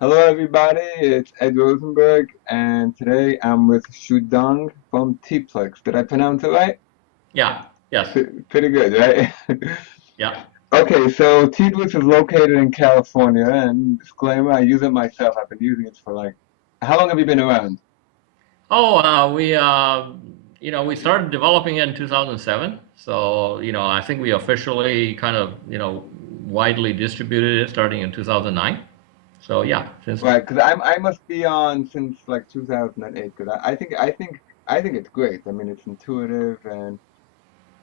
Hello, everybody. It's Ed Rosenberg, and today I'm with Xudong from Teapplix. Did I pronounce it right? Yeah, yes, Pretty good, right? yeah. Okay, so Teapplix is located in California, and disclaimer, I use it myself. I've been using it for like, how long have you been around? Oh, we started developing it in 2007. So, I think we officially kind of, widely distributed it starting in 2009. So, yeah, since Right, because I must be on since like 2008. Because I think it's great. I mean, it's intuitive and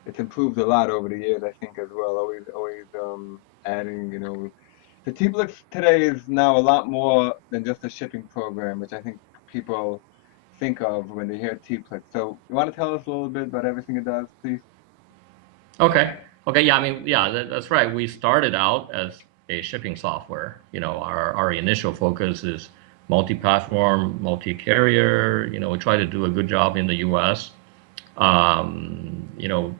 it's improved a lot over the years. I think as well. Always adding, the Teaplex today is now a lot more than just a shipping program, which I think people think of when they hear Teaplex. So you want to tell us a little bit about everything it does, please? okay. Okay, yeah, yeah, that's right. We started out as a shipping software. Our initial focus is multi-platform, multi-carrier. We try to do a good job in the US.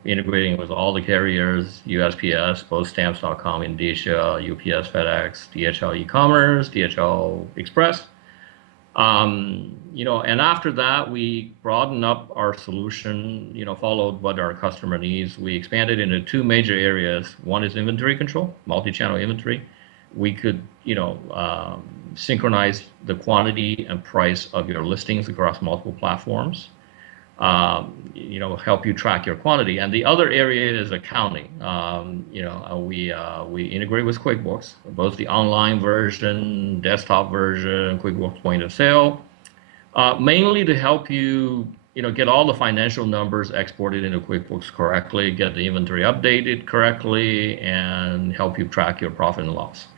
Integrating with all the carriers, USPS, both stamps.com, Indicia, UPS, FedEx, DHL e-commerce, DHL Express. And after that, we broadened up our solution, followed what our customer needs. We expanded into two major areas. One is inventory control, multi-channel inventory. We could, synchronize the quantity and price of your listings across multiple platforms, help you track your quantity. And the other area is accounting. We integrate with QuickBooks, both the online version, desktop version, QuickBooks Point of Sale, mainly to help you, get all the financial numbers exported into QuickBooks correctly, get the inventory updated correctly, and help you track your profit and loss.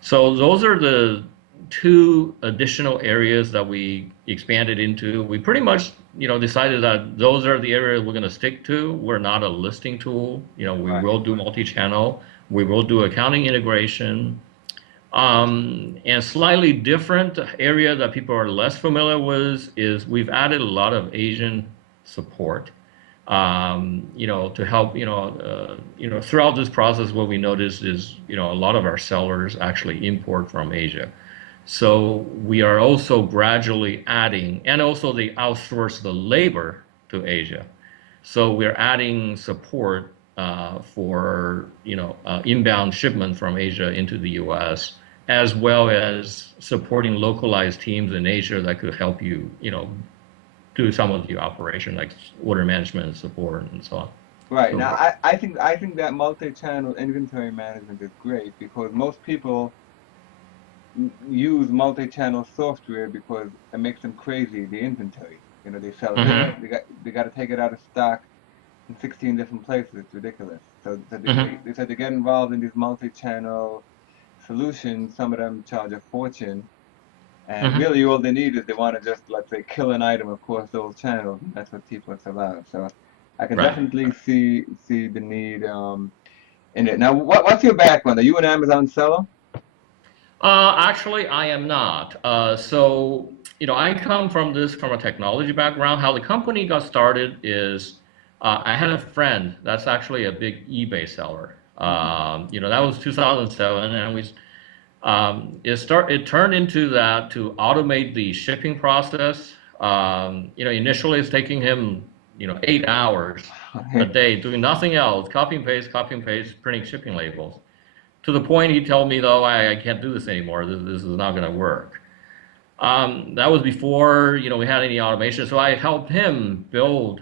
So those are the two additional areas that we expanded into. We pretty much, decided that those are the areas we're going to stick to. We're not a listing tool. We Right. will do multi-channel. We will do accounting integration. And slightly different area that people are less familiar with is we've added a lot of Asian support, to help, throughout this process, what we noticed is, a lot of our sellers actually import from Asia. So we are also gradually adding, and also they outsource the labor to Asia. So we're adding support for inbound shipment from Asia into the U.S., as well as supporting localized teams in Asia that could help you, do some of the operation like order management and support and so on. Right. So Now, I think that multi-channel inventory management is great because most people use multi-channel software because it makes them crazy, the inventory. They sell here, hmm they got to take it out of stock in 16 different places. It's ridiculous. So they hmm said to get involved in these multi-channel solutions, some of them charge a fortune. And hmm really all they need is they want to just, let's say, kill an item across those channels. And that's what T-Plus allows. So I can Right. definitely see the need in it. Now, what's your background? Are you an Amazon seller? Actually, I am not. So, I come from a technology background. How the company got started is I had a friend that's actually a big eBay seller. That was 2007, and it turned into that to automate the shipping process. Initially it's taking him, 8 hours a day doing nothing else, copy and paste, printing shipping labels. To the point he told me, though, I can't do this anymore. This is not going to work. That was before, we had any automation. So I helped him build,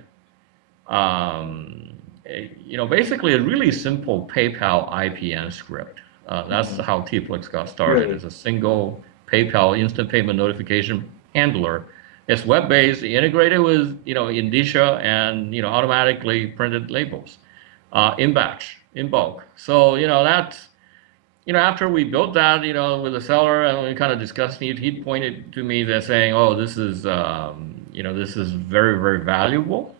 basically a really simple PayPal IPN script. That's Hmm. how Teaplex got started. Really? It's a single PayPal instant payment notification handler. It's web-based, integrated with, Indicia, and, automatically printed labels, in batch, in bulk. So, after we built that, with the seller and we kind of discussed it, he pointed to me that saying, "Oh, this is very, very valuable,"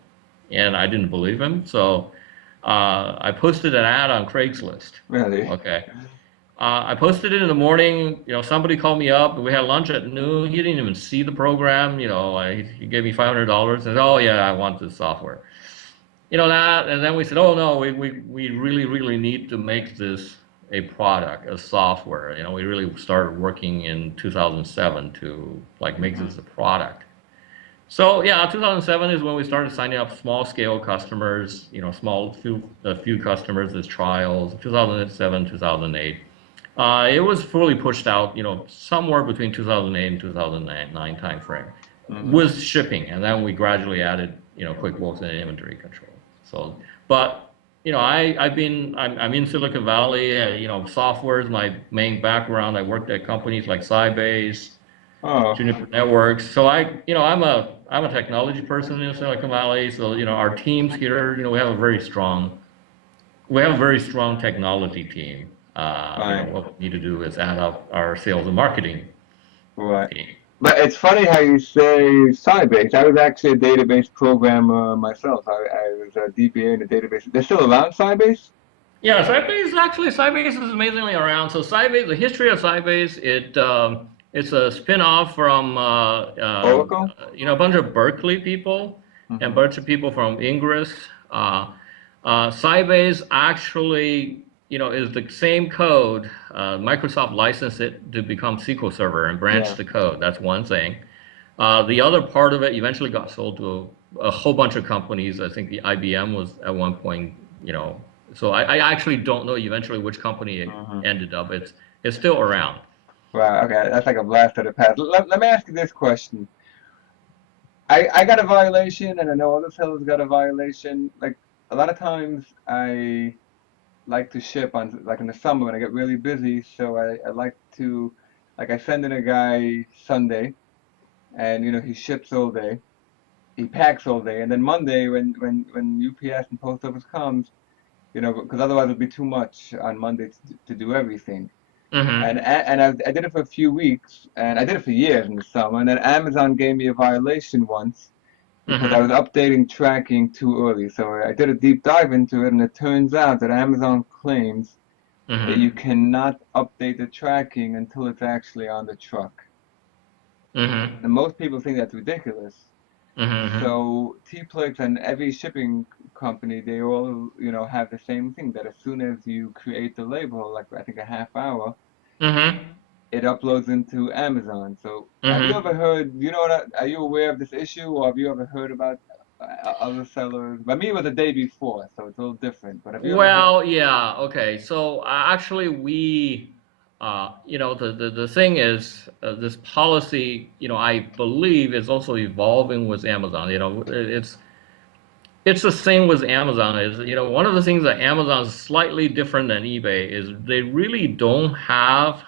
and I didn't believe him. So I posted an ad on Craigslist. Really? Okay. I posted it in the morning. Somebody called me up. We had lunch at noon. He didn't even see the program. He gave me $500 and said, "Oh yeah, I want this software." And then we said, "Oh no, we really, really need to make this a product, a software. You know, we really started working in 2007 to like make Hmm. this a product. So yeah, 2007 is when we started signing up small scale customers, you know, a few customers as trials. 2007, 2008. It was fully pushed out, you know, somewhere between 2008 and 2009 timeframe Hmm. with shipping, and then we gradually added, you know, QuickBooks and inventory control. So, but you know, I'm in Silicon Valley. You know, software is my main background. I worked at companies like Sybase, Oh, Juniper Networks. So you know, I'm a technology person in Silicon Valley. So you know, our teams here, you know, we have a very strong technology team. You know, fine. what we need to do is add up our sales and marketing Right. team. But it's funny how you say Sybase. I was actually a database programmer myself. I was a DBA in a database. They're still around, Sybase? Yeah, Sybase is amazingly around. So Sybase, the history of Sybase, it's a spin-off from Oracle? you know, a bunch of Berkeley people and a Hmm. bunch of people from Ingress. Sybase actually, you know, is the same code. Microsoft licensed it to become SQL Server and branched Yeah. the code. That's one thing. The other part of it eventually got sold to a whole bunch of companies. I think the IBM was at one point, you know. So I actually don't know eventually which company it Hmm. ended up. It's still around. Wow, okay, that's like a blast of the past. Let me ask you this question. I got a violation, and I know other fellows got a violation. Like, a lot of times I like to ship on, like in the summer when I get really busy, so I like to, like, I send in a guy Sunday, and, he ships all day. He packs all day, and then Monday when UPS and post office comes, because otherwise it'd be too much on Monday to do everything. Mm-hmm. And I did it for a few weeks, and I did it for years in the summer. And then Amazon gave me a violation once because I Mm-hmm. was updating tracking too early. So I did a deep dive into it, and it turns out that Amazon claims that you Mm-hmm. cannot update the tracking until it's actually on the truck. Mm-hmm. And most people think that's ridiculous. Mm-hmm. So Teapplix and every shipping company, they all, have the same thing that as soon as you create the label, like I think a half hour, Mm-hmm. it uploads into Amazon. So have you ever Mm-hmm. heard, are you aware of this issue, or have you ever heard about other sellers? By me, it was the day before, so it's a little different. But have you ever heard? Well, yeah, okay. So actually, you know, the thing is, this policy, you know, I believe is also evolving with Amazon. You know, it's the same with Amazon. Is you know, one of the things that Amazon is slightly different than eBay is they really don't have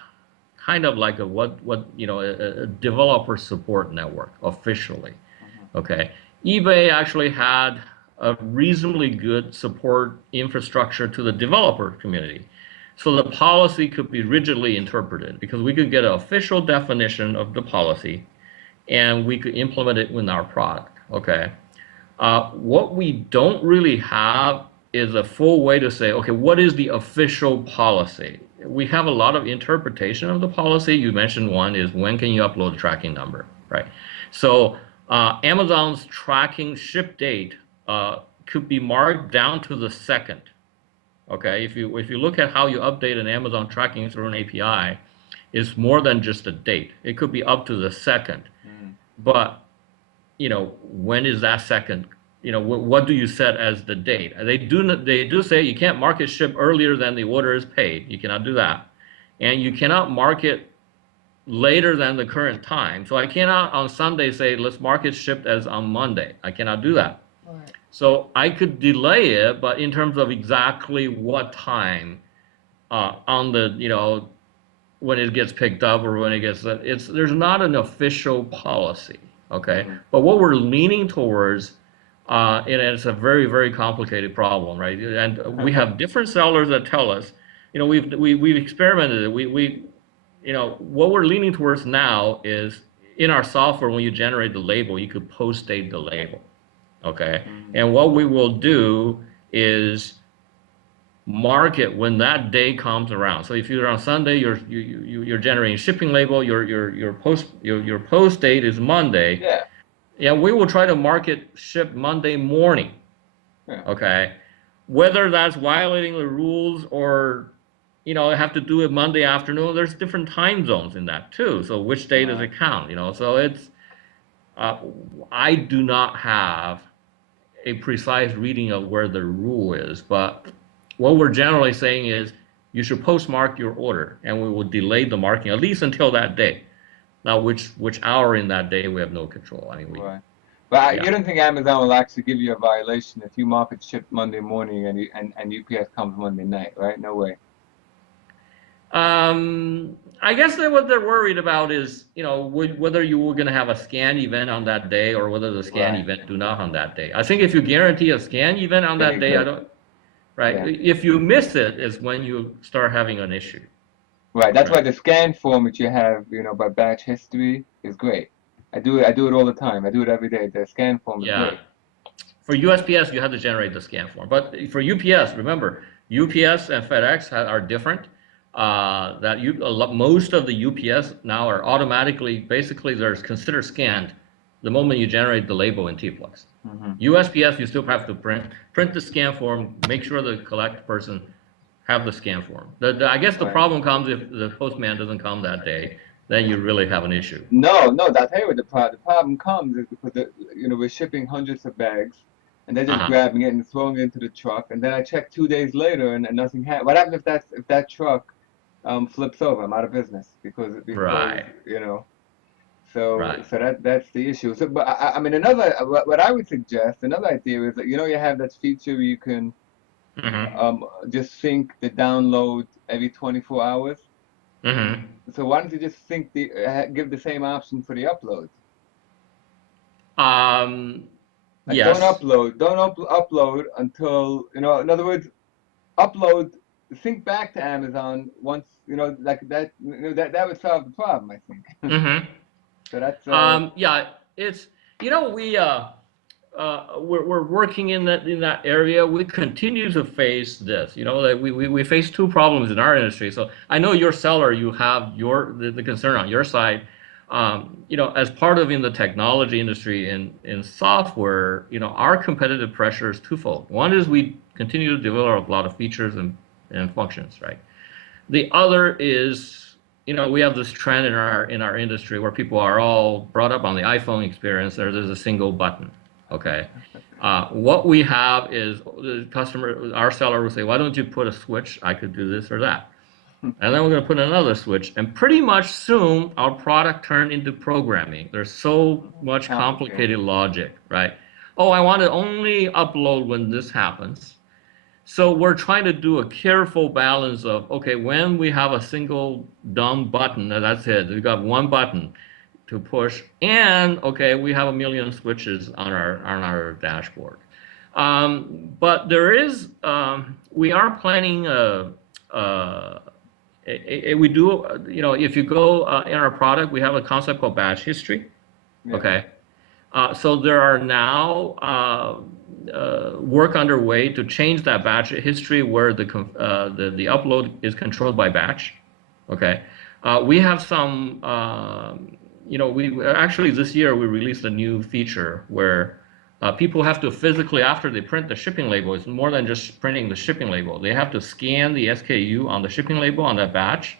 kind of like a what you know a developer support network officially. Mhm. Okay. eBay actually had a reasonably good support infrastructure to the developer community. So the policy could be rigidly interpreted because we could get an official definition of the policy and we could implement it in our product. Okay. What we don't really have is a full way to say, okay, what is the official policy? We have a lot of interpretation of the policy. You mentioned one is when can you upload a tracking number, right? So Amazon's tracking ship date could be marked down to the second. Okay, if you look at how you update an Amazon tracking through an API, it's more than just a date. It could be up to the second. Mm. But you know, when is that second? You know, what do you set as the date? They do say you can't market ship earlier than the order is paid. You cannot do that, and you cannot market later than the current time. So I cannot on Sunday say let's market shipped as on Monday. I cannot do that. Right. So I could delay it, but in terms of exactly what time on the when it gets picked up or when it gets it's there's not an official policy, okay, Mm. but what we're leaning towards and it's a very complicated problem, right? And we have different sellers that tell us, you know, we've experimented it. We you know what we're leaning towards now is in our software when you generate the label you could post date the label, okay, Mm. and what we will do is market when that day comes around. So if you're on Sunday, you're generating shipping label. Your post date is Monday. Yeah. Yeah, we will try to market ship Monday morning. Yeah. Okay, whether that's violating the rules or have to do it Monday afternoon. There's different time zones in that too. So which day does Right. it count? So uh, I do not have a precise reading of where the rule is, but what we're generally saying is you should postmark your order, and we will delay the marking at least until that day. Now, which hour in that day we have no control. I mean, Right. But yeah. you don't think Amazon will actually give you a violation if you mark it shipped Monday morning and UPS comes Monday night, right? No way. I guess that what they're worried about is, whether you were going to have a scan event on that day or whether the scan Right. event do not on that day. I think if you guarantee a scan event on Then that you're day, I good. don't, right? Yeah. If you miss it is when you start having an issue, Right. That's why right? the scan form that you have, by batch history is great. I do it all the time. I do it every day. The scan form is Yeah. great. For USPS, you have to generate the scan form. But for UPS, remember, UPS and FedEx are different. Most of the UPS now are automatically, basically, they're considered scanned the moment you generate the label in Teapplix. Hmm. USPS, you still have to print the scan form, make sure the collect person have the scan form. I guess the Right. problem comes if the postman doesn't come that day, then you really have an issue. No, no, that's hey, what the problem comes is because we're shipping hundreds of bags, and they're just Uh-huh. grabbing it and throwing it into the truck, and then I check 2 days later and nothing happened. What happens if that truck flips over? I'm out of business because Right. Right. so that's the issue. So, but I mean, what I would suggest, another idea is that you have that feature where you can Mm-hmm. just sync the download every 24 hours. Mm-hmm. So why don't you just give the same option for the upload? Um, Like yes. don't upload until, in other words, upload, sync back to Amazon once, like that, that would solve the problem, I think. Mm-hmm. So that's Yeah, it's we're working in that area. We continue to face this. That we face two problems in our industry. So I know your seller, you have the concern on your side. As part of in the technology industry in software, our competitive pressure is twofold. One is we continue to develop a lot of features and functions, right? The other is, we have this trend in our industry where people are all brought up on the iPhone experience. There's a single button. Okay. What we have is the customer, our seller will say, "Why don't you put a switch? I could do this or that." And then we're going to put another switch, and pretty much soon our product turned into programming. There's so much complicated complicated. logic, right? Oh, I want to only upload when this happens. So we're trying to do a careful balance of, okay, when we have a single dumb button, and that's it. We got one button to push, and okay, we have a million switches on our dashboard. But we are planning we do, if you go in our product, we have a concept called batch history. Yeah. Okay. So there are now work underway to change that batch history where the upload is controlled by batch. Okay. We have some, we actually this year we released a new feature where people have to physically, after they print the shipping label, it's more than just printing the shipping label. They have to scan the SKU on the shipping label on that batch.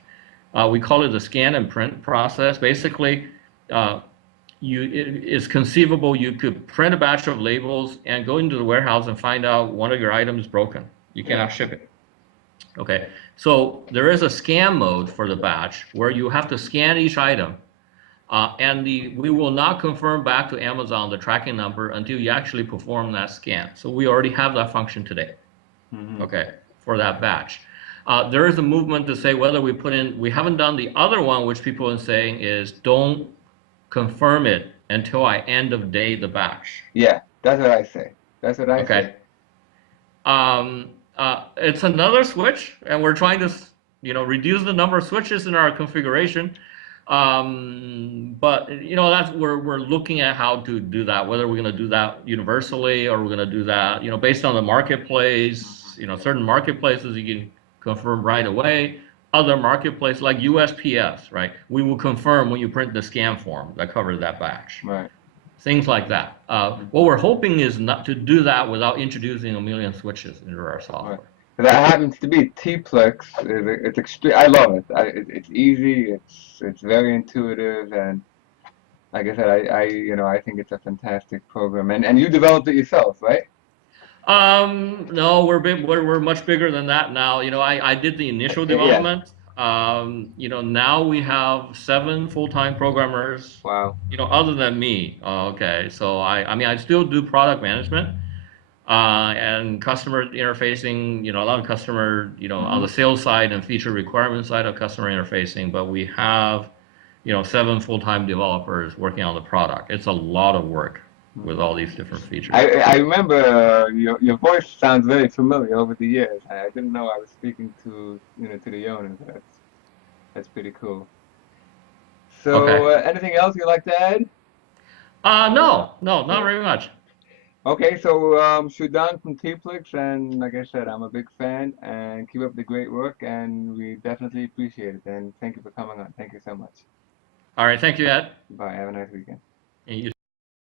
We call it the scan and print process. Basically, uh, it's conceivable you could print a batch of labels and go into the warehouse and find out one of your items is broken. You Yeah. cannot ship it. Okay, so there is a scan mode for the batch where you have to scan each item, and we will not confirm back to Amazon the tracking number until you actually perform that scan. So we already have that function today. Hmm. Okay, for that batch. There is a movement to say whether we haven't done the other one, which people are saying is don't confirm it until I end of day the batch. Yeah, that's what I say. That's what I say. Okay. It's another switch, and we're trying to, reduce the number of switches in our configuration. But that's we're looking at how to do that, whether we're going to do that universally or we're going to do that, based on the marketplace. Certain marketplaces you can confirm right away. Other marketplaces like USPS, right? We will confirm when you print the scan form that covers that batch. Right. Things like that. Mhm. What we're hoping is not to do that without introducing a million switches into our Right. software. That happens to be Teapplix. It's extreme. I love it. It's easy. It's very intuitive, and like I said, I think it's a fantastic program. And you developed it yourself, right? No, we're much bigger than that now. I did the initial Yeah. development. Now we have 7 full-time programmers, Wow. other than me. Okay. So I mean, I still do product management, and customer interfacing, a lot of customer, on Hmm. the sales side and feature requirement side of customer interfacing, but we have, 7 full-time developers working on the product. It's a lot of work with all these different features. I remember your voice sounds very familiar over the years. I didn't know I was speaking to the owner. That's pretty cool. So Okay. anything else you'd like to add? No, no, not very much. Okay, so Xudong from Teapplix, and like I said, I'm a big fan, and keep up the great work, and we definitely appreciate it. And thank you for coming on. Thank you so much. All right. Thank you, Ed. Bye. Have a nice weekend. And you